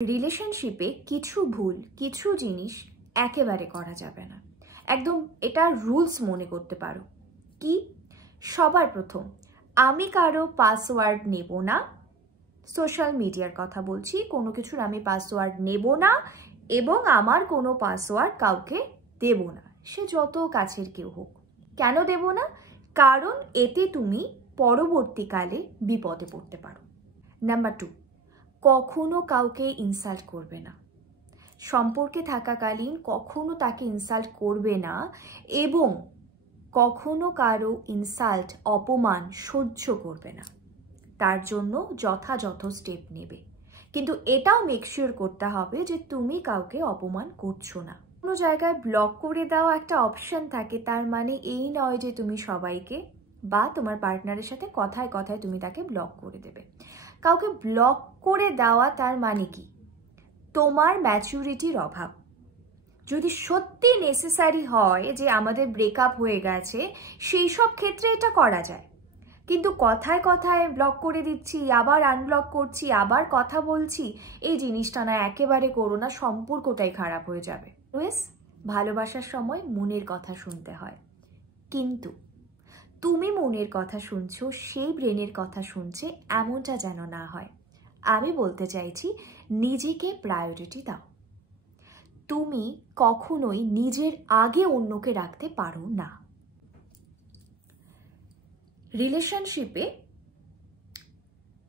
রিলেশনশিপে কিছু ভুল, কিছু জিনিস একেবারে করা যাবে না, একদম এটা রুলস মনে করতে পারো। কি? সবার প্রথম, আমি কারো পাসওয়ার্ড নেব না। সোশ্যাল মিডিয়ার কথা বলছি, কোনো কিছুর আমি পাসওয়ার্ড নেব না এবং আমার কোনো পাসওয়ার্ড কাউকে দেব না, সে যত কাছের কেউ হোক। কেন দেব না? কারণ এতে তুমি পরবর্তীকালে বিপদে পড়তে পারো। নাম্বার 2, কখনো কাউকে ইনসাল্ট করবে না। সম্পর্কে থাকাকালীন কখনো তাকে ইনসাল্ট করবে না এবং কখনো কারো ইনসাল্ট, অপমান সহ্য করবে না। তার জন্য যথাযথ স্টেপ নেবে, কিন্তু এটাও মেকশিওর করতে হবে যে তুমি কাউকে অপমান করছো না। কোনো জায়গায় ব্লক করে দেওয়া একটা অপশন থাকে, তার মানে এই নয় যে তুমি সবাইকে বা তোমার পার্টনারের সাথে কথায় কথায় তুমি তাকে ব্লক করে দেবে। কাউকে ব্লক করে দেওয়া তার মানে কি? তোমার ম্যাচুরিটির অভাব। যদি সত্যি নেসেসারি হয় যে আমাদের ব্রেকআপ হয়ে গেছে, সেই সব ক্ষেত্রে এটা করা যায়, কিন্তু কথায় কথায় ব্লক করে দিচ্ছি, আবার আনব্লক করছি, আবার কথা বলছি, এই জিনিসটা না, একেবারে করো না, সম্পর্কটাই খারাপ হয়ে যাবে। ভালোবাসার সময় মনের কথা শুনতে হয়, কিন্তু তুমি মনের কথা শুনছো, সেই ব্রেনের কথা শুনছে, এমনটা যেন না হয়। আমি বলতে চাইছি, নিজেকে প্রায়োরিটি দাও। তুমি কখনোই নিজের আগে অন্যকে রাখতে পারো না। রিলেশনশিপে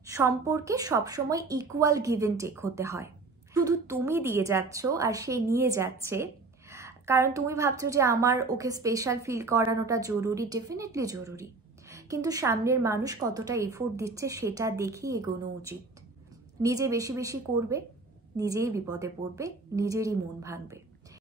সম্পর্কে সবসময় ইকুয়াল গিভ এন্ড টেক হতে হয়। শুধু তুমি দিয়ে যাচ্ছ আর সে নিয়ে যাচ্ছে, কারণ তুমি ভাবছো যে আমার ওকে স্পেশাল ফিল করানোটা জরুরি, ডেফিনেটলি জরুরি, কিন্তু সামনের মানুষ কতটা এফোর্ট দিচ্ছে সেটা দেখেই এগোনো উচিত। নিজে বেশি বেশি করবে, নিজেই বিপদে পড়বে, নিজেরই মন ভাঙবে।